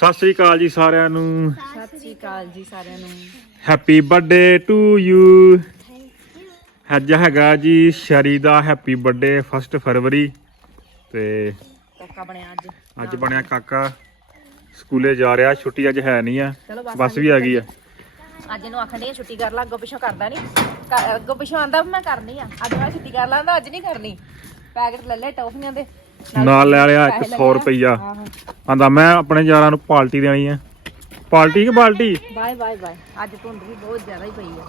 ਸਤਿ ਸ੍ਰੀ ਅਕਾਲ ਜੀ ਸਾਰਿਆਂ ਨੂੰ। ਸਤਿ ਸ਼੍ਰੀ ਅਕਾਲ ਜੀ ਸਾਰਿਆਂ ਨੂੰ। ਹੈਪੀ ਬਰਥਡੇ ਟੂ ਯੂ ਅੱਜ ਹੈਗਾ ਜੀ ਸ਼ਰੀ ਦਾ ਹੈਪੀ ਬਰਥਡੇ 1 ਫਰਵਰੀ। ਤੇ ਕਾਕਾ ਬਣਿਆ ਅੱਜ। ਅੱਜ ਬਣਿਆ ਕਾਕਾ। ਸਕੂਲੇ ਜਾ ਰਿਹਾ ਛੁੱਟੀ ਅੱਜ ਹੈ ਨਹੀਂ ਆ। ਚਲੋ ਬਸ ਬੱਸ ਵੀ ਆ ਗਈ ਆ। ਅੱਜ ਇਹਨੂੰ ਆਖਣ ਆ ਛੁੱਟੀ ਕਰ ਲਾ ਅੱਗੋਂ ਪਿੱਛੋਂ ਕਰਦਾ ਨਹੀਂ ਅੱਗੋਂ ਪਿੱਛੋਂ ਆਂਦਾ ਮੈਂ ਕਰਨੀ ਆ। ਅੱਜ ਮੈਂ ਛੁੱਟੀ ਕਰ ਲਾਂਦਾ ਅੱਜ ਨਹੀਂ ਕਰਨੀ। ਪੈਕਟ ਲੈ ਲੈ ਟੌਫੀਆਂ ਦੇ। ਨਾਲ ਲੈ ਲਿਆ ਪੈਸੇ 100 ਰੁਪਈਆ। ਆਂਦਾ ਮੈਂ ਆਪਣੇ ਯਾਰਾਂ ਨੂੰ ਪਾਰਟੀ ਦੇਣੀ ਆ। ਪਾਰਟੀ ਕਿ ਬਾਲਟੀ? Bye bye bye. ਅੱਜ ਧੁੰਦ ਵੀ ਬਹੁਤ ਜ਼ਿਆਦਾ ਹੀ ਪਈ ਆ।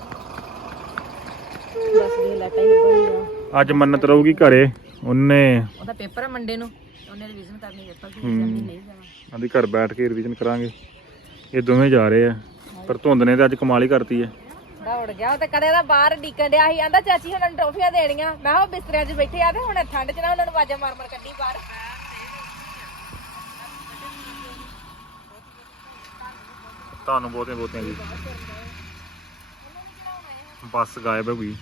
ਬਸ ਦੇ ਲੈਟਾਂ ਹੀ ਲੱਗਣੀ ਆ। ਅੱਜ ਮੰਨਤ ਰਹੂਗੀ ਘਰੇ ਉਹਨੇ। ਉਹਦਾ ਪੇਪਰ ਆ ਮੰਡੇ ਨੂੰ ਉਹਨੇ ਰਿਵੀਜ਼ਨ ਕਰਨੀ ਪੇਪਰ ਦੀ ਹੂੰ। ਨਹੀਂ ਜਾਣਾ। ਆਂਦੀ ਘਰ ਬੈਠ ਕੇ ਰਿਵੀਜ਼ਨ ਕਰਾਂਗੇ। ਇਹ ਦੋਵੇਂ ਜਾ ਰਹੇ ਆ ਪਰ ਧੁੰਦ ਨੇ ਤਾਂ ਅੱਜ ਕਮਾਲ ਹੀ ਕਰਤੀ ਹੈ ਦੌੜ ਗਿਆ, ਉਹ ਤੇ ਕਦੇ ਦਾ ਬਾਹਰ ਡੀਕਣ ਡਿਆ ਸੀ, ਆਂਦਾ ਚਾਚੀ ਉਹਨਾਂ ਨੂੰ ਟੋਫੀਆਂ ਦੇਣੀਆਂ। ਮੈਂ ਕਿਹਾ ਉਹ ਬਿਸਤਰਿਆਂ 'ਚ ਬੈਠੇ ਆ ਤੇ ਹੁਣ ਠੰਡ 'ਚ ਨਾ ਉਹਨਾਂ ਨੂੰ ਵਾਜਾ ਮਾਰ ਮਾਰ ਕੱਢੀ ਬਾਹਰ। ਤੁਹਾਨੂੰ ਬਹੁਤੀਆਂ ਬਹੁਤੀਆਂ ਜੀ। ਬੱਸ ਗਾਇਬ ਹੋ ਗਈ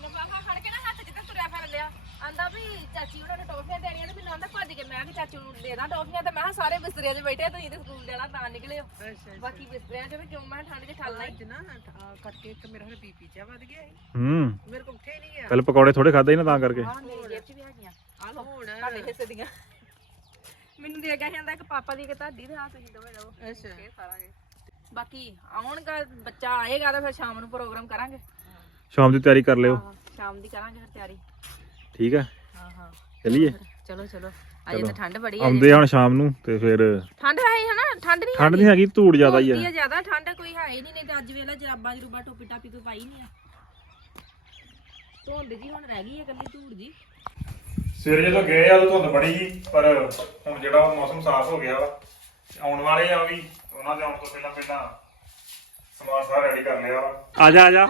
ਲਫਾਫਾ ਫੜ ਕੇ ਨਾ ਹੱਥ 'ਚ ਤੇ ਤੁਰਿਆ ਫਿਰ ਲਿਆ ਆਂਦਾ ਵੀ ਚਾਚੀ ਉਹਨਾਂ ਨੂੰ ਟੋਫੀਆਂ ਦੇਣੀਆਂ ਤੇ ਮੈਨੂੰ ਆਂਦਾ ਭੱਜ ਕੇ ਮੈਂ ਕਿ ਚਾਚੀ ਨੂੰ ਦੇ ਦਾਂ ਟੋਫੀਆਂ ਤੇ ਮੈਂ ਕਿਹਾ ਸਾਰੇ ਬਿਸਤਰਿਆਂ 'ਚ ਬੈਠੇ ਆ, ਤੁਸੀਂ ਤੇ ਸਕੂਲ ਜਾਣਾ ਤਾਂ ਨਿਕਲਿਓ ਬਾਕੀ ਬਿਸਤਰਿਆਂ 'ਚ ਵੀ ਕਿਉਂ ਮੈਂ ਠੰਡ 'ਚ ਠੱਲਣਾ ਹੀ ਨਾ ਕਰਕੇ ਇੱਕ ਮੇਰਾ ਹੁਣ ਬੀਪੀ ਚਾ ਵੱਧ ਗਿਆ ਸੀ। ਹੂੰ। ਮੇਰੇ ਕੋਲ ਉੱਠਿਆ ਹੀ ਨਹੀਂ ਗਿਆ ਕੱਲ ਪਕੌੜੇ ਥੋੜੇ ਖਾਦੇ ਹੀ ਨਾ ਤਾਂ ਕਰਕੇ। ਆਹ ਮੇਰੀ ਜੇਬ 'ਚ ਵੀ ਹੈਗੀਆਂ। ਆ ਲਓ ਹੁਣ ਤੁਹਾਡੇ ਹਿੱਸੇ ਦੀਆਂ। ਮੈਨੂੰ ਦੇ ਗਿਆ ਜਾਂਦਾ ਇੱਕ ਪਾਪਾ ਦੀ ਇੱਕ ਤੁਹਾਡੀ ਤੇ ਆ ਤੁਸੀਂ ਦੋਵੇਂ ਲਓ। ਅੱਛਾ। ਇਹ ਸਾਰਾਂਗੇ। ਬਾਕੀ ਆਉਣਗਾ ਬੱਚਾ ਆਏਗਾ ਤਾਂ ਫਿਰ ਸ਼ਾਮ ਨੂੰ ਪ੍ਰੋਗਰਾਮ ਕਰਾਂਗੇ। ਸ਼ਾਮ ਦੀ ਤਿਆਰੀ ਕਰ ਲਿਓ। ਆਹੋ, ਸ਼ਾਮ ਦੀ ਕਰਾਂਗੇ ਫਿਰ ਤਿਆਰੀ। ਠੀਕ ਹੈ ਹਾਂ ਹਾਂ। ਚੱਲੀਏ? ਚਲੋ ਚਲੋ ਅਜੇ ਤਾਂ ਠੰਡ ਬੜੀ ਹੈ ਆਉਂਦੇ ਆ ਹੁਣ ਸ਼ਾਮ ਨੂੰ ਤੇ ਫਿਰ ਠੰਡ ਹੈ ਹੀ ਹਨਾ ਠੰਡ ਨਹੀਂ ਠੰਡ ਨਹੀਂ ਹੈਗੀ ਧੂੜ ਜ਼ਿਆਦਾ ਹੀ ਆ ਹੈ ਜ਼ਿਆਦਾ ਠੰਡ ਕੋਈ ਹੈ ਹੀ ਨਹੀਂ ਨਹੀਂ ਤੇ ਅੱਜ ਵੇਲਾ ਜਰਾਬਾਂ ਜਰੂਬਾ ਟੋਪੀ ਟਾਪੀ ਕੋਈ ਪਾਈ ਨਹੀਂ ਆ। ਧੁੰਦ ਜੀ ਹੁਣ ਰਹਿ ਗਈ ਹੈ ਕੱਲੀ ਧੂੜ ਜੀ। ਸਵੇਰੇ ਜਦੋਂ ਗਏ ਆ ਧੁੰਦ ਬੜੀ ਸੀ ਪਰ ਹੁਣ ਜਿਹੜਾ ਮੌਸਮ ਸਾਫ਼ ਹੋ ਗਿਆ ਵਾ ਆਉਣ ਵਾਲੇ ਆ ਵੀ ਉਹਨਾਂ ਦੇ ਆਉਣ ਤੋਂ ਪਹਿਲਾਂ ਪਹਿਲਾਂ ਸਮਾਨ ਸਾਰਾ ਰੈਡੀ ਕਰ ਲਿਆ ਵਾ। ਆ ਜਾ ਆ ਜਾ।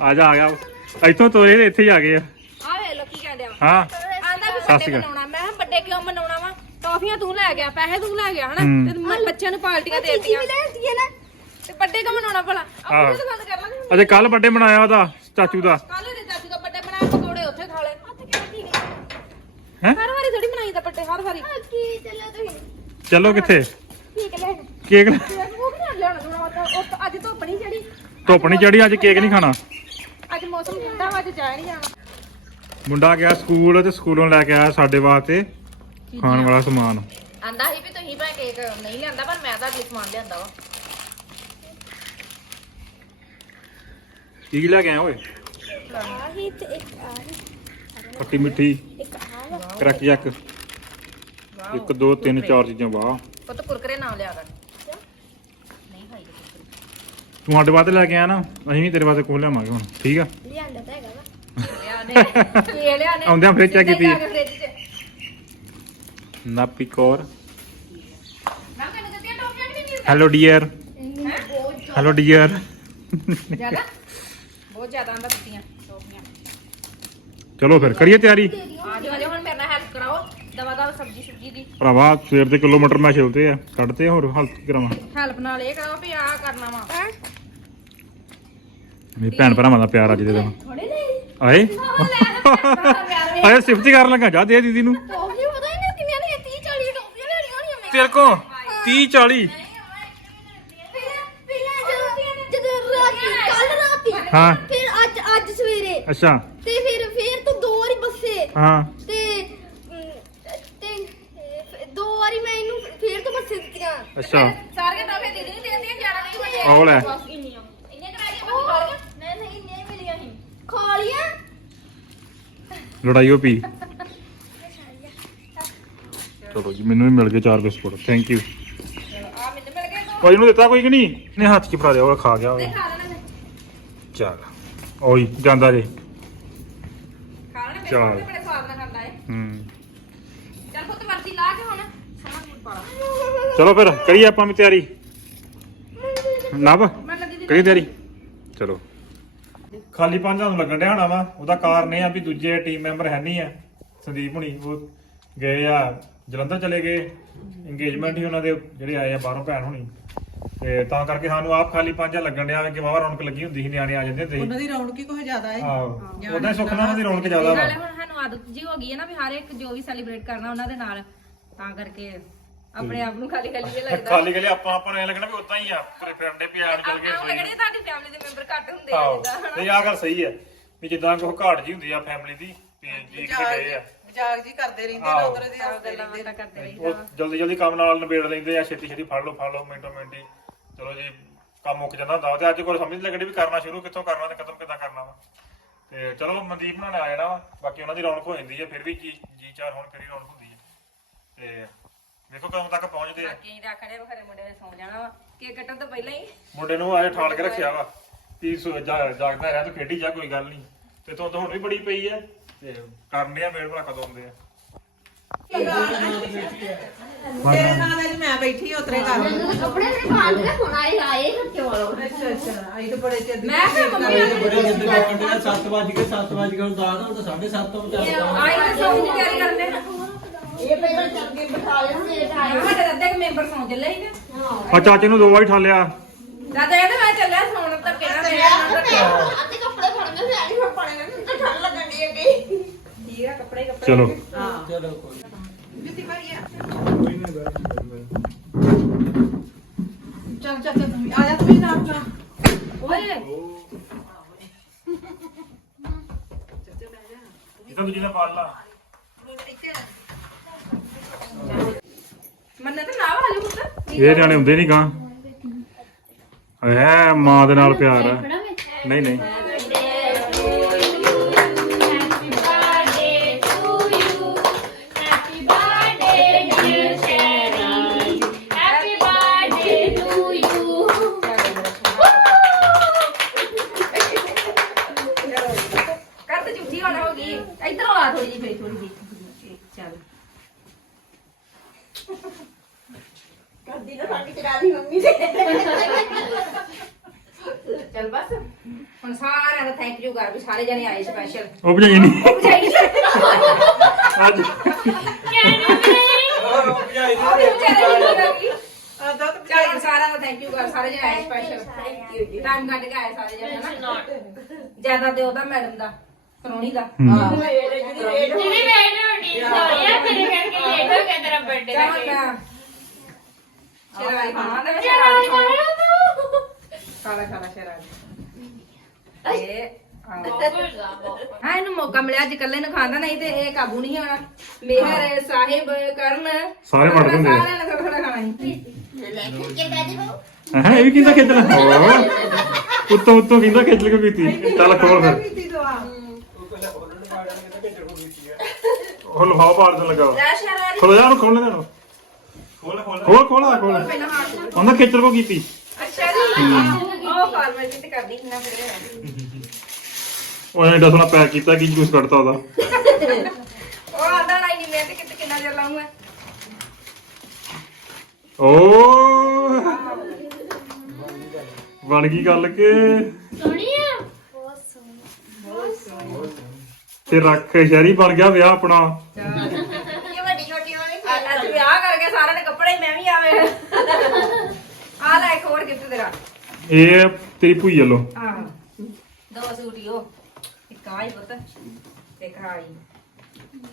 ਆ ਜਾ ਆ ਗਿਆ ਇੱਥੋਂ ਤੋਰੇ ਇੱਥੇ ਹੀ ਆ ਗਏ ਆ। ਆ ਵੇ ਲੋਕੀ ਕਹਿੰਦੇ ਆ ਹਾਂ। ਆਂਦਾ ਵੀ ਸਤਿ ਅਕਾਲ। ਮਨਾਉਣਾ ਮੈਂ ਕਿਹਾ ਬੱਡੇ ਕਿਉਂ ਮਨਾਉਣਾ ਵਾ? ਟੌਫੀਆਂ ਤੂੰ ਲੈ ਗਿਆ ਪੈਸੇ ਤੂੰ ਲੈ ਗਿਆ ਹਨਾ? ਹੂੰ। ਤੇ ਮੈਂ ਬੱਚਿਆਂ ਨੂੰ ਪਾਰਟੀਆਂ ਦੇ ਦਿੱਤੀਆਂ। ਤੇ ਬੱਡੇ ਕਿਉਂ ਮਨਾਉਣਾ ਭਲਾ? ਆਹੋ। ਬੰਦ ਕਰ ਲਾਂਗੇ ਅਜੇ ਕੱਲ ਬਰਥਡੇ ਮਨਾਇਆ ਉਹਦਾ ਚਾਚੂ ਦਾ। ਕੱਲ ਦੇ ਚਾਚੂ ਦਾ ਬੱਡੇ ਬਣਾਇਆ ਪਕੌੜੇ ਉੱਥੇ ਖਾ ਲੈ ਹੈ? ਹਰ ਵਾਰੀ ਥੋੜੀ ਬਣਾਈ ਦਾ ਬੱਡੇ ਹਰ ਵਾਰੀ। ਚਲੋ ਕਿੱਥੇ? ਠੀਕ ਲੈ। ਕੇਕ ਉਹ ਵੀ ਨਾ ਲਿਆਉਣਾ ਥੋੜਾ ਉਹ ਅੱਜ ਧੁੱਪ ਨਹੀਂ ਚੜੀ ਧੁੱਪ ਨਹੀਂ ਚੜੀ ਅੱਜ ਕੇਕ ਨਹੀਂ ਖਾਣਾ। ਅੱਜ ਮੌਸਮ ਠੰਡਾ ਵਾ ਅੱਜ ਜਾ ਨਹੀਂ ਜਾਣਾ। ਮੁੰਡਾ ਗਿਆ ਸਕੂਲ ਤੇ ਸਕੂਲੋਂ ਲੈ ਕੇ ਆਇਆ ਸਾਡੇ ਵਾਸਤੇ ਖਾਣ ਵਾਲਾ ਸਮਾਨ। ਆਂਦਾ ਸੀ ਵੀ ਤੁਸੀਂ ਭਾਵੇਂ ਕੇਕ ਨਹੀਂ ਲਿਆਂਦਾ ਪਰ ਮੈਂ ਤਾਂ ਅੱਗੇ ਸਮਾਨ ਲਿਆਂਦਾ ਵਾ। ਕੀ ਕੀ ਲੈ ਕੇ ਆਇਆ ਓਏ? ਖੱਟੀ ਮਿੱਠੀ। ਕਰਕ ਜੱਕ। ਇੱਕ ਦੋ ਤਿੰਨ ਚਾਰ ਚੀਜ਼ਾਂ ਵਾਹ। ਪੁੱਤ ਕੁਰਕਰੇ ਨਾ ਲਿਆ ਕਰ। ਨਹੀਂ ਖਾਈ ਤੂੰ ਸਾਡੇ ਵਾਸਤੇ ਲੈ ਕੇ ਆਇਆ ਨਾ ਅਸੀਂ ਵੀ ਤੇਰੇ ਵਾਸਤੇ ਕੋਲ ਲਿਆਵਾਂਗੇ ਹੁਣ ਠੀਕ ਆ? ਨੇ ਕੀ ਲਿਆ ਨੇ ਆਉਂਦਿਆਂ ਫਰਿੱਜ ਚੈੱਕ ਕੀਤੀ। ਨਾਪੀ ਕੌਰ। ਮੈਂ ਮੈਨੂੰ ਦਿੱਤੀਆਂ ਟੋਪੀਆਂ ਕਿ ਨਹੀਂ ਹੈਲੋ ਡੀਅਰ ਹੈਲੋ ਡੀਅਰ ਜ਼ਿਆਦਾ ਬਹੁਤ ਜ਼ਿਆਦਾ ਆਂਦਾ ਦਿੱਤੀਆਂ ਟੋਪੀਆਂ। ਚਲੋ ਫਿਰ ਕਰੀਏ ਤਿਆਰੀ। ਆ ਜਾਓ ਹੁਣ ਮੇਰੇ ਨਾਲ ਹੈਲਪ ਕਰਾਓ। ਦਵਾ ਦਵਾ ਸਬਜੀ ਸੁਬਜੀ ਦੀ। ਭਰਾਵਾ ਸਵੇਰ ਦੇ ਕਿਲੋਮੀਟਰ ਮੈਂ ਛਿਲਤੇ ਆ। ਕੱਢਤੇ ਆ, ਹੋਰ ਹਲਕ ਕਰਾਵਾਂ। ਹੈਲਪ ਨਾਲ ਇਹ ਕਰਾਓ ਵੀ ਆਹ ਕਰਨਾ ਵਾ। ਮੇਰੇ ਭੈਣ ਭਰਾਵਾਂ ਦਾ ਪਿਆਰ ਅੱਜ ਦੇ ਦਿਨ। ਥੋੜੇ ਆਏ? ਆਏ ਸਿਫਤੀ ਕਰਨ ਲੱਗਾ ਜਾ ਦੇ ਦੀਦੀ ਨੂੰ। ਟੋਪੀਆਂ ਪਤਾ ਨਹੀਂ ਕਿੰਨੀਆਂ ਨੇ 30 40 ਟੋਪੀਆਂ ਲੈਣੀਆਂ ਹੋਣੀਆਂ ਮੈਂ ਤੇਰੇ ਕੋ 30 40 ਜਦੋਂ ਰਾਤੀ ਕੱਲ ਰਾਤੀ ਹਾਂ। ਫਿਰ ਅੱਜ ਅੱਜ ਸਵੇਰੇ। ਅੱਛਾ। ਤੇ ਫਿਰ ਫਿਰ ਤੂੰ ਦੋ ਵਾਰੀ ਬੱਸੇ। ਹਾਂ। ਤੇ ਤੇ ਦੋ ਵਾਰੀ ਮੈਂ ਇਹਨੂੰ ਫਿਰ ਤੋਂ ਬੱਸੇ ਦਿੱਤੀਆਂ। ਅੱਛਾ। ਸਾਰੀਆਂ ਟੋਪੀਆਂ ਦੀਦੀ ਨਹੀਂ ਦੇਣਦੀਆਂ 11 ਨਹੀਂ ਵਜੇ। ਆਹ ਲੈ ਬਸ ਇੰਨੀਆਂ ਇੰਨੀਆਂ ਕਰਾ ਕੇ ਪਤਾ ਕਰ ਨਹੀਂ ਨਹੀਂ ਇੰਨੀਆਂ ਹੀ ਮਿਲੀਆਂ ਸੀ ਖਾ ਲੀਆਂ ਲੜਾਈ ਹੋ ਪੀ ਚਲੋ ਜੀ ਮੈਨੂੰ ਵੀ ਮਿਲ ਗਏ ਚਾਰ ਬਿਸਕੁਟ। ਥੈਂਕ ਯੂ ਆ ਮੈਨੂੰ ਮਿਲ ਗਏ ਦੋ ਕੋਈ ਨੂੰ ਦਿੱਤਾ ਕੋਈ ਕਿ ਨਹੀਂ? ਨੇ ਹੱਥ 'ਚ ਫੜਾ ਦਿਆ ਉਹ ਖਾ ਗਿਆ। ਉਹ ਖਾ ਲੈਣਾ ਮੈਂ ਚੱਲ। ਓਏ ਜਾਂਦਾ ਜੇ ਖਾ ਲੈਣਾ ਮੇਰੇ ਚੱਲ। ਹੂੰ। ਚੱਲ ਪੁੱਤ ਵਰਦੀ ਲਾ ਕੇ ਹੁਣ ਸੋਹਣਾ ਸੂਟ ਪਾ ਲਾ। ਚਲੋ ਫਿਰ ਕਰੀਏ ਆਪਾਂ ਵੀ ਤਿਆਰੀ। ਨਵ ਮੈਂ ਲੱਗੀ ਦੀ ਕਰੀ ਤਿਆਰੀ। ਚਲੋ। ਖਾਲੀ ਪੰਜਾਂ ਨੂੰ ਲੱਗਣ ਡਿਆ ਹੋਣਾ ਵਾ। ਉਹਦਾ ਕਾਰਨ ਇਹ ਆ ਵੀ ਦੂਜੇ ਟੀਮ ਮੈਂਬਰ ਹੈ ਨਹੀਂ ਆ। ਸੰਦੀਪ ਹੁਣੀ ਉਹ ਗਏ ਆ ਜਲੰਧਰ ਚਲੇ ਗਏ। ਇੰਗੇਜਮੈਂਟ ਹੀ ਉਹਨਾਂ ਦੇ ਜਿਹੜੇ ਆਏ ਆ ਬਾਹਰੋਂ ਭੈਣ ਹੁਣੀ। ਤੇ ਤਾਂ ਕਰਕੇ ਸਾਨੂੰ ਆਪ ਖਾਲੀ ਪੰਜਾਂ ਲੱਗਣ ਡਿਆ ਕਿ ਵਾਵਾ ਰੌਣਕ ਲੱਗੀ ਹੁੰਦੀ ਸੀ ਨਿਆਣੇ ਆ ਜਾਂਦੇ ਹੁੰਦੇ ਉਹਨਾਂ ਦੀ ਰੌਣਕ ਹੀ ਕੁਝ ਜ਼ਿਆਦਾ ਹੈ ਆਹੋ। ਉਹਦਾ ਸੁੱਖ ਨਾਲ ਉਹਨਾਂ ਦੀ ਰੌਣਕ ਜ਼ਿਆਦਾ ਵਾ। ਨਾਲੇ ਹੁਣ ਸਾਨੂੰ ਆਦਤ ਜੀ ਹੋ ਗਈ ਹੈ ਨਾ ਵੀ ਹਰ ਇੱਕ ਜੋ ਵੀ ਸੈਲੀਬ੍ਰੇਟ ਕਰਨਾ ਉਹਨਾਂ ਦੇ ਨਾਲ। ਤਾਂ ਕਰਕੇ ਆਪਣੇ ਆਪ ਨੂੰ ਖਾਲੀ ਖਾਲੀ ਜਿਹਾ ਲੱਗਦਾ। ਖਾਲੀ ਗਲੇ ਆਪਾਂ ਆਪਾਂ ਨੂੰ ਐਂ ਲੱਗਣਾ ਵੀ ਉਦਾਂ ਹੀ ਆ ਤੁਰੇ ਫਿਰਦੇ ਪਿਆਰ ਚੱਲ ਗਏ ਆਪਾਂ ਰਸੋਈ ਲੱਗਣੇ ਤੁਹਾਡੀ ਫੈਮਿਲੀ ਦੇ ਮੈਂਬਰ ਘੱਟ ਹੁੰਦੇ ਆ ਆਹੋ ਜਿੱਦਾਂ ਤੇ ਆਹ ਗੱਲ ਸਹੀ ਹੈ ਵੀ ਜਿੱਦਾਂ ਕੋਈ ਘਾਟ ਜੀ ਹੁੰਦੀ ਆ ਫੈਮਿਲੀ ਦੀ ਵੀ ਜੀ ਕਿਤੇ ਗਏ ਆ। ਮਜ਼ਾਕ ਜੀ ਕਰਦੇ ਰਹਿੰਦੇ ਨੇ ਆਹੋ। ਉਧਰ ਦੀ ਹੱਸਦੇ ਗੱਲਾਂ ਰਹਿੰਦੇ ਬਾਤਾਂ ਕਰਦੇ ਉਹ ਰਹੀਦਾ ਜਲਦੀ ਜਲਦੀ ਕੰਮ ਨਾਲ ਨਿਬੇੜ ਲੈਂਦੇ ਆ ਛੇਤੀ ਛੇਤੀ ਫੜ ਲਓ ਫੜ ਲਓ ਮਿੰਟੋ ਮਿੰਟੀ ਚਲੋ ਜੀ ਕੰਮ ਮੁੱਕ ਜਾਂਦਾ ਹੁੰਦਾ ਵਾ ਤੇ ਅੱਜ ਕੋਲ ਸਮਝ ਨੀ ਲੱਗਣੀ ਵੀ ਕਰਨਾ ਸ਼ੁਰੂ ਕਿੱਥੋਂ ਕਰਨਾ ਤੇ ਖਤਮ ਕਿੱਦਾਂ ਕਰਨਾ ਵਾ। ਤੇ ਚਲੋ ਮਨਦੀਪ ਨਾਲ ਆ ਜਾਣਾ ਵਾ ਬਾਕੀ ਉਹਨਾਂ ਦੀ ਰੌਣਕ ਹੋ ਜਾਂਦੀ ਹੈ ਫਿਰ ਵੀ ਜੀ ਜੀ ਚਾਰ ਹੁਣ ਫਿਰ ਹੀ ਰੌਣਕ ਹੁੰਦੀ ਹੈ ਤੇ ਵੇਖੋ ਕਦੋਂ ਤੱਕ ਪਹੁੰਚਦੇ ਆ। ਬਾਕੀ ਰੱਖੜੇ ਵਖਰੇ ਮੁੰਡੇ ਨੇ ਸੌਂ ਜਾਣਾ ਵਾ। ਕੇਕ ਕੱਟਣ ਤੋਂ ਪਹਿਲਾਂ ਹੀ। ਮੁੰਡੇ ਨੂੰ ਆਏ ਠਾਲ ਕੇ ਰੱਖਿਆ ਵਾ। ਕੀ ਸੋ- ਜਾ- ਜਾਗਦਾ ਰਿਹਾ ਤੂੰ ਖੇਡੀ ਜਾ ਕੋਈ ਗੱਲ ਨਹੀਂ। ਤੇ ਤੂੰ ਤਾਂ ਹੁਣ ਵੀ ਬੜੀ ਪਈ ਆ। ਤੇ ਕਰਨੇ ਆ ਮੇੜ ਭਲਾ ਕਦੋਂ ਆਉਂਦੇ ਆ। ਤੇਰੇ ਨਾਲ ਅੱਜ ਮੈਂ ਬੈਠੀ ਉਤਰੇ ਕਰ ਕੱਪੜੇ ਪਾਲ ਕੇ ਹੁਣ ਆਏ ਆਏ ਰੱਖੇ ਵਾਲੋ ਅੱਛਾ ਅੱਛਾ। ਅਸੀਂ ਤਾਂ ਬੜੇ ਚਿਰ ਦੀ ਮੈਂ ਕਿਹਾ ਮੰਮੀ ਵੇਟ ਬੜੇ ਜਿੰਦੇ ਦੇ 7 ਵਜ ਕੇ 7 ਵਜ ਕੇ ਹੁਣ ਦਾਦਾ ਹੁਣ ਤਾਂ 7:30 ਤੋਂ ਚੱਲਦਾ ਆਈ ਤਾਂ ਸੌਂ ਦੀ ਤਿਆਰੀ ਕਰਦੇ ਨਾ ਇਹ ਪਹਿਲਾਂ ਚੱਲ ਕੇ ਬਿਠਾ ਲੈਣ ਮੇਰੇ ਆਏ ਸਾਡੇ ਮੈਂਬਰ ਸੌਂ ਚੱਲੇ ਹੀ ਨਾ। ਆ ਚਾਚੇ ਨੂੰ ਦੋ ਵਾਰੀ ਠਾਲਿਆ। ਦਾਦਾ ਕਹਿੰਦਾ ਮੈਂ ਚੱਲਿਆ ਸੌਣ ਧੱਕੇ ਨਾਲ ਮੈਂ ਨਾ ਧੱਕੇ ਅੱਧੇ ਕੱਪੜੇ ਫੜਨੇ ਸੀ ਆਈ ਫਿਰ ਪਾਣੇ ਨੂੰ ਤਾਂ ਠੰਡ ਲੱਗਣ ਦੀ ਅੱਗੇ। ਠੀਕ ਆ ਕੱਪੜੇ ਕੱਪੜੇ। ਚਲੋ। ਹਾਂ। ਚਲੋ ਕੋਈ ਜੁੱਤੀ ਮਾਰੀ ਆ। ਕੋਈ ਨਾ ਗੱਲ ਚੱਲ ਚੱਲ ਤੂੰ ਵੀ। ਆ ਜਾ ਤੂੰ ਵੀ ਨਾਲ ਜਾ ਓਏ। ਇਹ ਤਾਂ ਦੂਜੀ ਦਾ ਪਾਲ ਲਾ। ਇਹ ਜਾਣੇ ਹੁੰਦੇ ਨਹੀਂ ਗਾਂ ਐ ਮਾਂ ਦੇ ਨਾਲ ਪਿਆਰ ਆ। ਨਹੀਂ ਨਹੀਂ। ਇਧਰੋਂ ਆ ਥੋੜੀ ਜਿਹੀ, ਫੇਰ ਥੋੜੀ ਜਿਹੀ। ਚੱਲ। ਕਰਦੀ ਨਾ ਸਾਡੀ ਟਕਾ ਦੀ ਮੰਮੀ ਦੇ। ਚੱਲ ਬਸ। ਹੁਣ ਸਾਰਿਆਂ ਦਾ ਥੈਂਕ ਯੂ ਕਰ ਵੀ ਸਾਰੇ ਜਣੇ ਆਏ ਸਪੈਸ਼ਲ ਉਹ ਭਜਾਈ ਨਹੀਂ। ਅੱਜ। ਆ ਦੁੱਧ ਚੱਲ ਹੁਣ ਸਾਰਿਆਂ ਦਾ ਥੈਂਕ ਯੂ ਕਰ ਸਾਰੇ ਜਣੇ ਆਏ ਸਪੈਸ਼ਲ ਟਾਈਮ ਕੱਢ ਕੇ ਆਏ ਸਾਰੇ ਜਣੇ ਨਾ ਜ਼ਿਆਦਾ ਦਿਓ ਤਾਂ ਮੈਡਮ ਦਾ ਕਰੋਣੀ ਦਾ। ਚੱਲ ਮੈਂ ਸ਼ਰਾਈ ਖਾਣਾ ਤੇ ਸ਼ਰਾਈ ਖਾਣਾ ਖਾਣਾ ਸ਼ਰਾਈ ਇਹ ਹਾਂ ਇਹਨੂੰ ਮੌਕਾ ਮਿਲਿਆ ਅੱਜ ਇਕੱਲੇ ਨੂੰ ਖਾਂਦਾ ਨਹੀਂ ਤੇ ਇਹ ਕਾਬੂ ਨਹੀਂ ਆਉਣਾ ਮੇਹਰ ਸਾਹਿਬ ਕਰਨ ਸਾਰੇ ਵੜ ਦਿੰਦੇ। ਸਾਰਿਆਂ ਨੇ ਥੋੜਾ ਖਾਣਾ ਸੀ ਹਾਂ ਇਹ ਵੀ ਕਿੰਦਾ ਖੇਚਲ ਉੱਤੋਂ ਉੱਤੋਂ ਕਿੰਦਾ ਖੇਚਲ ਕੇ ਪੀਤੀ ਚੱਲ ਖੋਲ ਫਿਰ ਉਹ ਲਫਾਫਾ ਪਾੜ ਦੇਣ ਲੱਗਾ। ਲੈ ਖੋਲ ਜਾ ਉਹਨੂੰ ਖੋਲ ਦੇ ਨੂੰ ਖੋਲ ਖੋਲ। ਖੋਲ ਖੋਲ ਆ ਖੋਲ। ਪਹਿਲਾਂ ਉਹਨਾਂ ਖੇਚਲ ਕੋ ਕੀਤੀ ਅੱਛਾ ਜੀ। ਉਹ ਫਾਰਮੈਲਿਟੀ ਤੇ ਕਰਦੀ ਸੀ ਨਾ ਫਿਰ। ਉਹ ਐਂ ਡਸਣਾ ਪੈਕ ਕੀਤਾ ਕੀ ਜੂਸ ਕੱਢਤਾ ਉਹਦਾ। ਉਹ ਆਂਦਾ ਨਹੀਂ ਨਹੀਂ ਮੈਂ ਤੇ ਕਿਤੇ ਕਿੰਨਾ ਚਿਰ ਲਾਉਂਗਾ ਓ। ਬਣ ਗਈ ਗੱਲ ਕਿ? ਤੇ ਰੱਖ ਸ਼ਹਿਰੀ ਬਣ ਗਿਆ ਵਿਆਹ ਆਪਣਾ। ਅੱਜ ਵਿਆਹ ਕਰਕੇ ਸਾਰਿਆਂ ਨੇ ਕੱਪੜੇ ਮੈਂ ਵੀ ਆਵੇ। ਆ ਲੈ ਇੱਕ ਹੋਰ ਗਿਫਟ ਤੇਰਾ। ਇਹ ਤੇਰੀ ਭੂਈ ਵੱਲੋਂ। ਆਹੋ ਦੋ ਸੂਟ ਹੀ ਉਹ। ਇੱਕ ਆਈ ਪੁੱਤ ਇੱਕ ਆਈ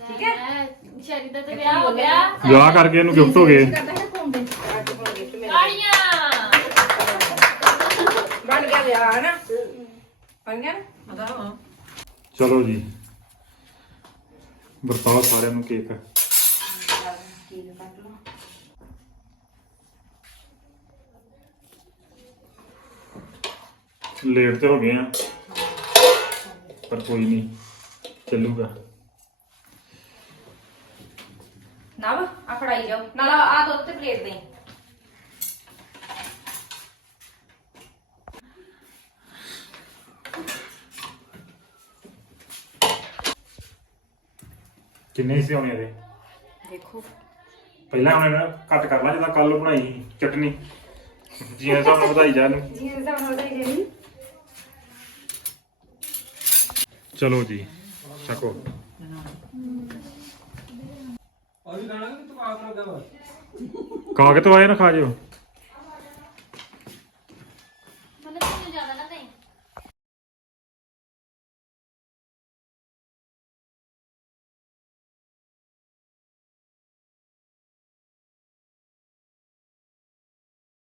ਠੀਕ ਹੈ? ਸ਼ਰੀ ਦਾ ਤੇ ਵਿਆਹ ਹੋ ਗਿਆ। ਵਿਆਹ ਕਰਕੇ ਇਹਨੂੰ ਗਿਫਟ ਹੋ ਗਏ। ਕਰਦਾ ਹੈ ਫੋਨ ਤੇ ਅੱਜ ਕੋਲ ਗਿਫਟ ਮਿਲ ਬਣ ਗਿਆ ਵਿਆਹ ਹੈ ਨਾ ਬਣ ਗਿਆ ਨਾ? ਉਹਦਾ ਹਾਂ ਚਲੋ ਜੀ। ਵਰਤਾਓ ਸਾਰਿਆਂ ਨੂੰ ਕੇਕ। ਕੇਕ ਕੱਟ ਲਓ। ਲੇਟ ਤੇ ਹੋ ਗਏ ਆ ਪਰ ਕੋਈ ਨਹੀਂ ਚੱਲੂਗਾ। ਨਾ ਆ ਫੜਾਈ ਜਾਓ। ਨਾਲ ਆ ਦੁੱਧ ਤੇ ਪਲੇਟ ਦੇ ਕਿੰਨੇ ਸੀ ਹੋਣੇ ਇਹਦੇ? ਦੇਖੋ। ਪਹਿਲਾਂ ਹੁਣ ਇਹਨਾਂ ਕੱਟ ਕਰ ਲਾ ਜਿੱਦਾਂ ਕੱਲ ਬਣਾਈ ਚਟਨੀ। ਜੀਆਂ ਸਾਨੂੰ ਵਧਾਈ ਜਾ ਨੂੰ ਜੀ ਇਹਦਾ ਨਾਲ ਵਧਾਈ ਦੇਣੀ ਚਲੋ ਜੀ ਛਕੋ। ਔਰ ਵੀ ਗਾਣਾ ਕਿ ਤੂੰ ਆਪ ਲੱਗਾ ਵਾ। ਕਾਗਜ਼ ਆਏ ਨਾ ਖਾ ਜਿਓ।